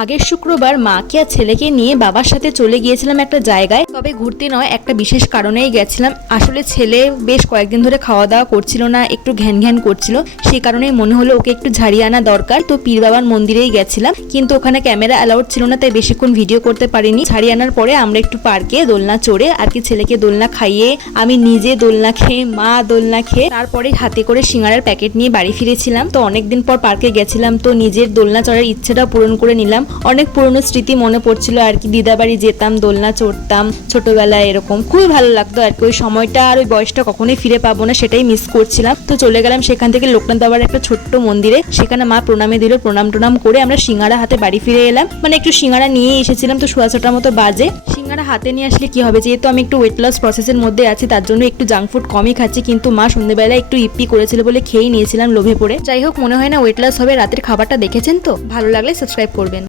আগের শুক্রবার মাকে আর ছেলেকে নিয়ে বাবার সাথে চলে গিয়েছিলাম একটা জায়গায়, তবে ঘুরতে নয়, একটা বিশেষ কারণেই গেছিলাম। আসলে ছেলে বেশ কয়েকদিন ধরে খাওয়া দাওয়া করছিল না, একটু ঘ্যান ঘ্যান করছিল, সেই কারণেই মনে হলো ওকে একটু ঝাড়িয়ে আনা দরকার। তো পীর বাবার মন্দিরেই গেছিলাম, কিন্তু ওখানে ক্যামেরা অ্যালাউড ছিল না, তাই বেশিক্ষণ ভিডিও করতে পারিনি। ছাড়িয়ে আনার পরে আমরা একটু পার্কে দোলনা চড়ে আর কি ছেলেকে দোলনা খাইয়ে, আমি নিজে দোলনা খেয়ে, মা দোলনা খেয়ে, তারপরে হাতে করে সিঙ্গারার প্যাকেট নিয়ে বাড়ি ফিরেছিলাম। তো অনেকদিন পর পার্কে গেছিলাম, তো নিজের দোলনা চড়ার ইচ্ছেটা পূরণ করে নিলাম। অনেক পুরনো স্মৃতি মনে পড়ছিল আর কি, দিদা বাড়ি যেতাম, দোলনা চড়তাম ছোটবেলায়, এরকম খুবই ভালো লাগতো আর কি। ওই সময়টা আর ওই বয়সটা কখনোই ফিরে পাবো না, সেটাই মিস করছিলাম। তো চলে গেলাম সেখান থেকে লোকনাথ বাবার একটা ছোট্ট মন্দিরে, সেখানে মা প্রণামে দিল, প্রণাম টনাম করে আমরা সিঙ্গারা হাতে বাড়ি ফিরে এলাম। মানে একটু সিঙ্গারা নিয়ে এসেছিলাম, তো 6:30 মতো বাজে। সিঙ্গারা হাতে নিয়ে আসলে কি হবে, যেহেতু আমি একটু ওয়েট লস প্রসেসের মধ্যে আছি, তার জন্য একটু জাঙ্ক ফুড কমই খাচ্ছি, কিন্তু মা সন্ধ্যেবেলায় একটু ইপি করেছিল বলে খেয়েই নিয়েছিলাম লোভে পড়ে। যাই হোক, মনে হয় না ওয়েট লস হবে। রাতের খাবারটা দেখেছেন তো, ভালো লাগলে সাবস্ক্রাইব করবেন।